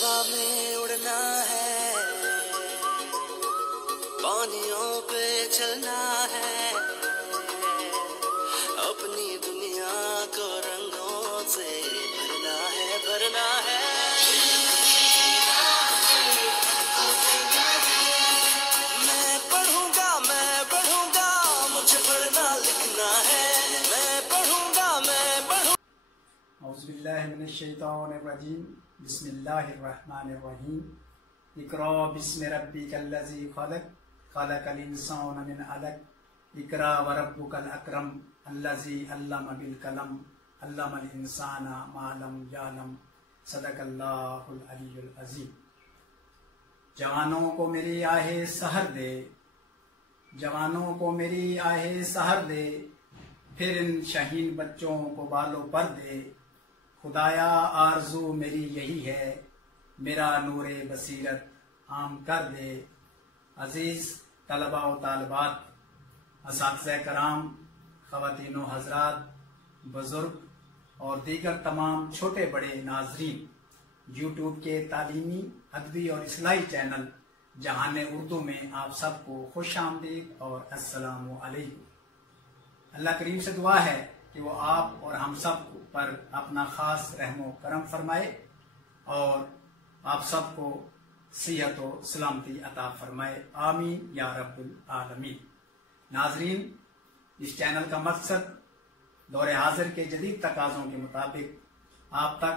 हवा में उड़ना है, पानियों पे चलना है, अपनी दुनिया को रंगों से भरना है, भरना है। मैं पढ़ूंगा, मुझे पढ़ना लिखना है। मैं पढ़ूंगा। औज़ुबिल्लाहि मिनश्शैतानिर्रजीम। बिस्मिल्लाहिर्रहमानिर्रहीम। इक़रा बिस्मि रब्बिकल्लज़ी खलक़, खलक़ल इंसाना मिन अलक़। इक़रा व रब्बुकल अकरम, अल्लज़ी अल्लमा बिल कलम, अल्लमल इंसाना मा लम यअलम। सदक़ल्लाहुल अलीयुल अज़ीम। जवानों को मेरी आहे सहर दे, जवानों को मेरी आहे सहर दे, फिर इन शहीन बच्चों को बालों पर दे। खुदाया आरज़ू मेरी यही है, मेरा नूरे बसीरत आम कर दे। अजीज तलबा व तालिबात, असातिज़ा कराम, ख़वातीन व हज़रात, बुज़ुर्ग और दीगर तमाम छोटे बड़े नाज़रीन, यूट्यूब के तालीमी, अदबी और इस्लाही चैनल जहान उर्दू में आप सबको खुश आमदीद और अस्सलामु अलैकुम। अल्लाह करीम से दुआ है कि वो आप और हम सब पर अपना खास रहमो करम फरमाए और आप सबको सेहत व सलामती अता फरमाए। आमीन या रब्बुल आलमीन। नाजरीन, इस चैनल का मकसद दौरे हाजिर के जदीद तकाज़ों के मुताबिक आप तक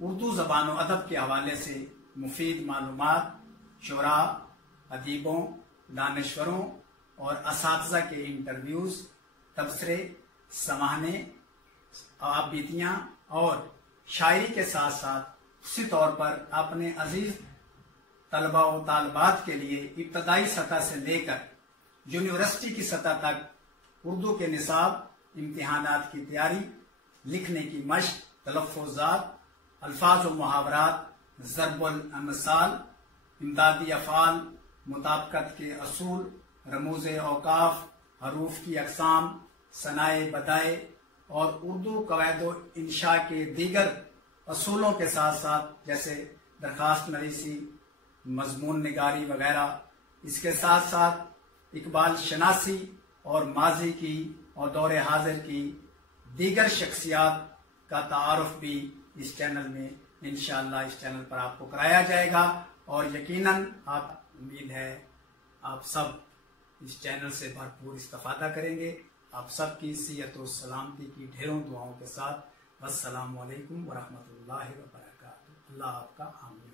उर्दू ज़बान व अदब के हवाले से मुफीद मालूमात शुरा, अदीबों, दानिश्वरों और असातिज़ा के इंटरव्यूज़, तबसरे, समाहने, आबीतियाँ और शायरी के साथ साथ उसी तौर पर अपने अजीज तलबा व तालिबात के लिए इब्तदाई सतह से लेकर यूनिवर्सिटी की सतह तक उर्दू के निसाब, इम्तिहानात की तैयारी, लिखने की मश्क, तलफ़्फ़ुज़ात, अल्फाज व मुहावरात, ज़रबुल अमसाल, इमदादी अफ़ाल, मुताबकत के असूल, रमूज़े औकाफ, हरूफ की अक़साम, सनाए बदाए और उर्दू कवायद व इंशा के दीगर असूलों के साथ साथ जैसे दरखास्त नवीसी, मजमून निगारी वगैरह। इसके साथ साथ इकबाल शनासी और माजी की और दौरे हाजिर की दीगर शख्सियात का तारुफ भी इस चैनल में इंशाअल्लाह इस चैनल पर आपको कराया जाएगा और यकीनन आप उम्मीद है आप सब इस चैनल से भरपूर इस्तिफादा करेंगे। आप सबकी सेहत व सलामती की ढेरों दुआओं के साथ अस्सलामु अलैकुम व रहमतुल्लाहि व बरकातुहू। अल्लाह आपका आमीन।